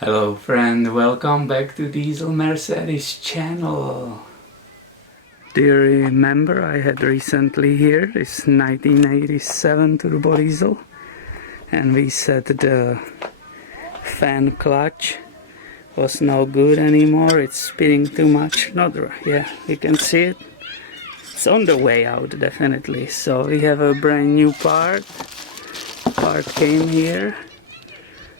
Hello friend, welcome back to Diesel Mercedes channel. Do you remember I had recently here this 1987 turbo diesel and we said the fan clutch was no good anymore, it's spinning too much. Yeah, you can see it. It's on the way out definitely. So we have a brand new part came here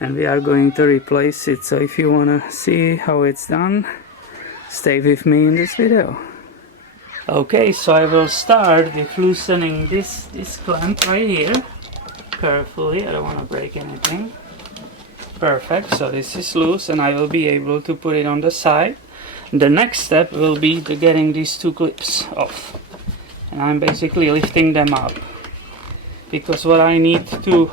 and we are going to replace it. So if you wanna see how it's done, stay with me in this video. Okay, so I will start with loosening this clamp right here carefully. I don't want to break anything. Perfect, so this is loose and I will be able to put it on the side. The next step will be to getting these two clips off, and I'm basically lifting them up because what I need to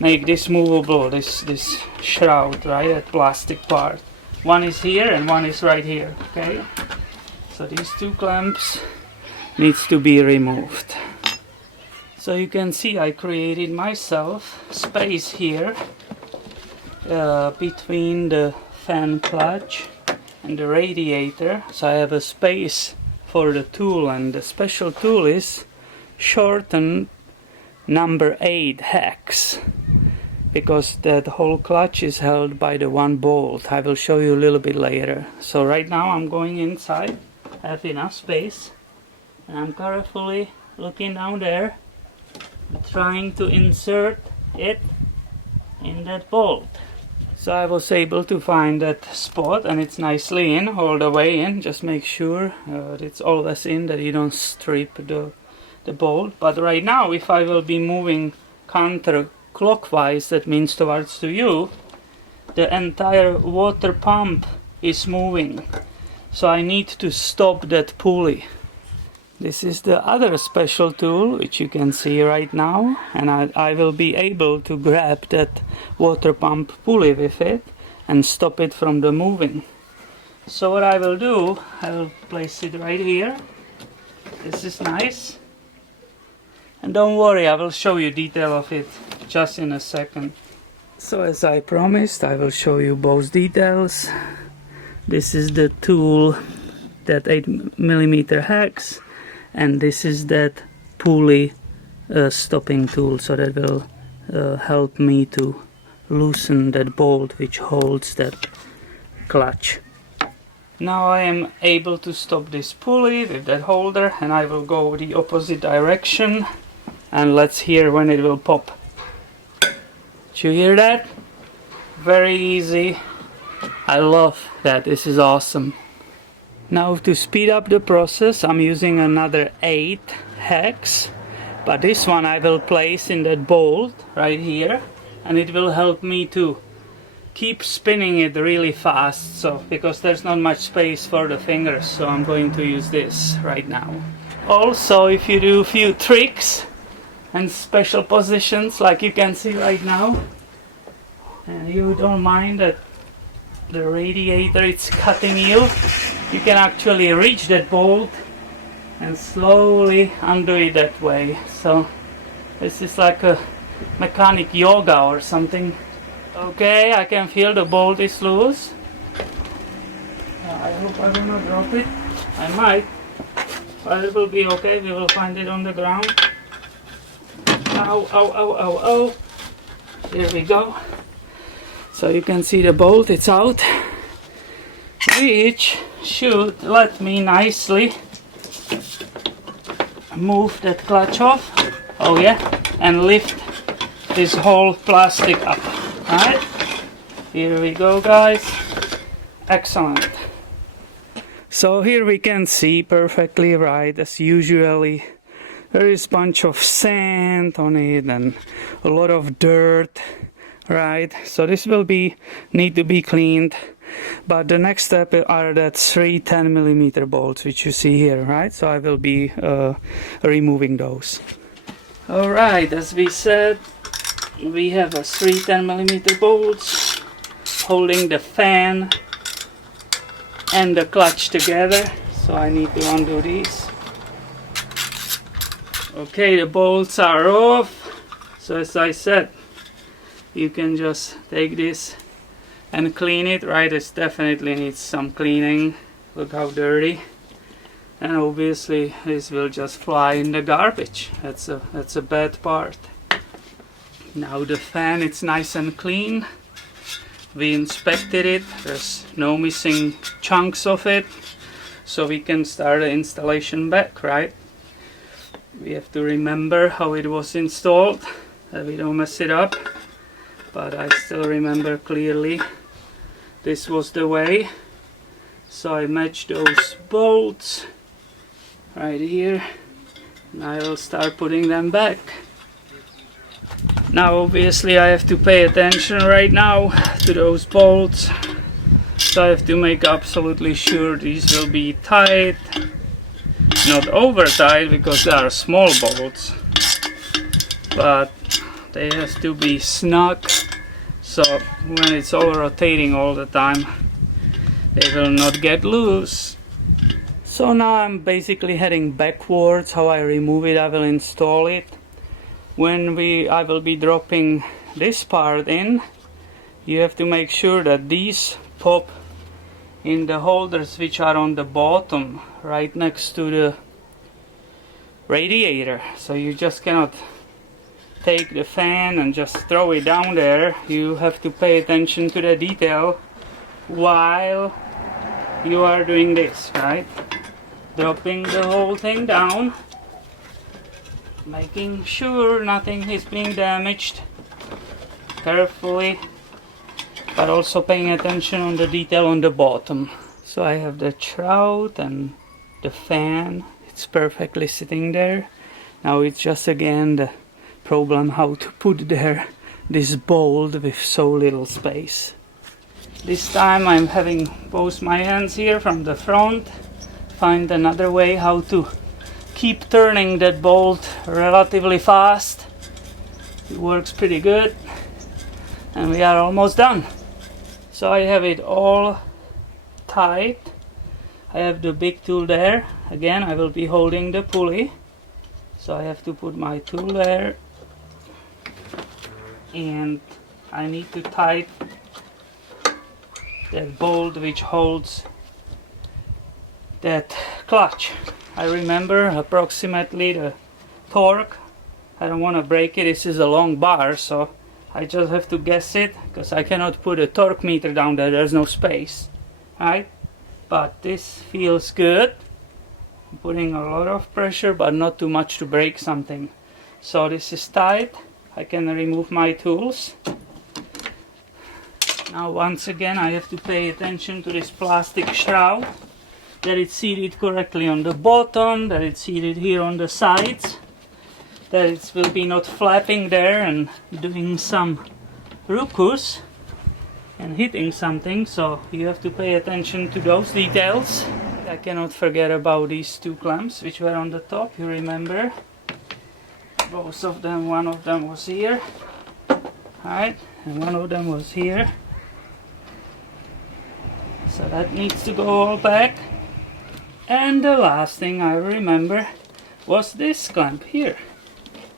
make this movable, this shroud, right, that plastic part, one is here and one is right here. Okay, so these two clamps needs to be removed. So you can see I created myself space here between the fan clutch and the radiator, so I have a space for the tool, and the special tool is shortened number 8 hex, because that whole clutch is held by the one bolt. I will show you a little bit later. So right now I'm going inside, I have enough space, and I'm carefully looking down there, trying to insert it in that bolt. So I was able to find that spot, and it's nicely in, all the way in. Just make sure it's always in, that you don't strip the bolt. But right now, if I will be moving counterclockwise, that means towards to you, the entire water pump is moving. So I need to stop that pulley. This is the other special tool which you can see right now, and I will be able to grab that water pump pulley with it and stop it from the moving. So what I will do, I will place it right here. This is nice, and don't worry, I will show you detail of it just in a second. So as I promised, I will show you both details. This is the tool, that 8mm hex, and this is that pulley stopping tool, so that will help me to loosen that bolt which holds that clutch. Now I am able to stop this pulley with that holder, and I will go the opposite direction, and let's hear when it will pop. Did you hear that? Very easy. I love that. This is awesome. Now to speed up the process, I'm using another 8 hex, but this one I will place in that bolt right here, and it will help me to keep spinning it really fast, so because there's not much space for the fingers, so I'm going to use this right now. Also, if you do a few tricks and special positions like you can see right now, and you don't mind that the radiator is cutting you, you can actually reach that bolt and slowly undo it that way. So this is like a mechanic yoga or something. Okay, I can feel the bolt is loose. I hope I will not drop it. I might, but it will be okay. We will find it on the ground. Ow, ow, ow, ow, ow. Here we go. So you can see the bolt, it's out, which should let me nicely move that clutch off. Oh yeah, and lift this whole plastic up. Alright, here we go guys. Excellent. So here we can see perfectly right, as usually there is a bunch of sand on it and a lot of dirt. Right, so this will need to be cleaned, but the next step are that 3 10mm bolts which you see here, right? So I will be removing those. Alright, as we said, we have a 3 10mm bolts holding the fan and the clutch together, so I need to undo these. Okay, the bolts are off, so as I said, you can just take this and clean it, right? It definitely needs some cleaning. Look how dirty. And obviously this will just fly in the garbage. That's a bad part. Now the fan, it's nice and clean. We inspected it, there's no missing chunks of it, so we can start the installation back, right? We have to remember how it was installed, that we don't mess it up, but I still remember clearly this was the way. So I matched those bolts right here, and I will start putting them back. Now obviously I have to pay attention right now to those bolts, so I have to make absolutely sure these will be tight, not over tight because they are small bolts, but they have to be snug, so when it's all rotating all the time they will not get loose. So now I'm basically heading backwards. How I remove it, I will install it. When I will be dropping this part in, you have to make sure that these pop in the holders which are on the bottom right next to the radiator. So you just cannot take the fan and just throw it down there. You have to pay attention to the detail while you are doing this, right? Dropping the whole thing down, making sure nothing is being damaged carefully, but also paying attention on the detail on the bottom. So I have the shroud and the fan, it's perfectly sitting there. Now it's just again the problem how to put there this bolt with so little space. This time I'm having both my hands here from the front, find another way how to keep turning that bolt relatively fast. It works pretty good, and we are almost done. So I have it all tight. I have the big tool there. Again, I will be holding the pulley, so I have to put my tool there, and I need to tighten that bolt which holds that clutch. I remember approximately the torque. I don't want to break it. This is a long bar, so I just have to guess it because I cannot put a torque meter down there. There's no space, right? But this feels good. I'm putting a lot of pressure, but not too much to break something. So this is tight. I can remove my tools. Now once again I have to pay attention to this plastic shroud, that it's seated correctly on the bottom, that it's seated here on the sides, that it will be not flapping there and doing some ruckus and hitting something, so you have to pay attention to those details. I cannot forget about these two clamps which were on the top, you remember? Both of them, one of them was here, right, and one of them was here. So that needs to go all back. And the last thing I remember was this clamp here.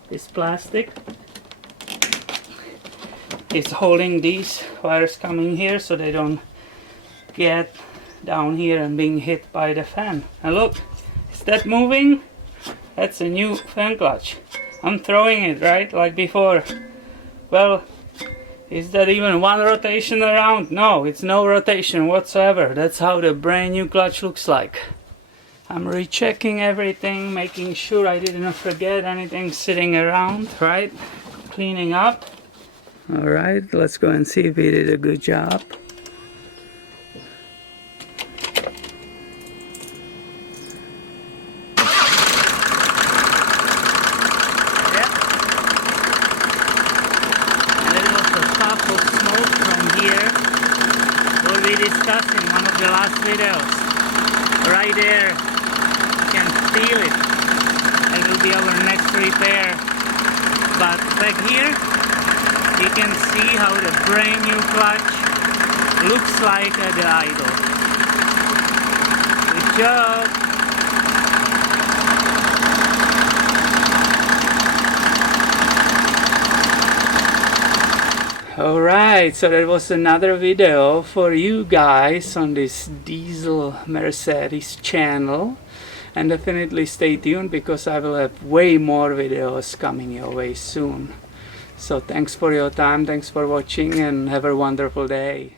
This plastic is holding these wires coming here so they don't get down here and being hit by the fan. And look, is that moving? That's a new fan clutch. I'm throwing it, right, like before. Well, is that even one rotation around? No, it's no rotation whatsoever. That's how the brand new clutch looks like. I'm rechecking everything, making sure I didn't forget anything sitting around, right? Cleaning up. Alright, let's go and see if we did a good job. Discussed in one of the last videos. Right there, you can feel it. It will be our next repair. But back here, you can see how the brand new clutch looks like at the idle. Good job! Alright, so that was another video for you guys on this diesel Mercedes channel, and definitely stay tuned because I will have way more videos coming your way soon. So thanks for your time, thanks for watching, and have a wonderful day.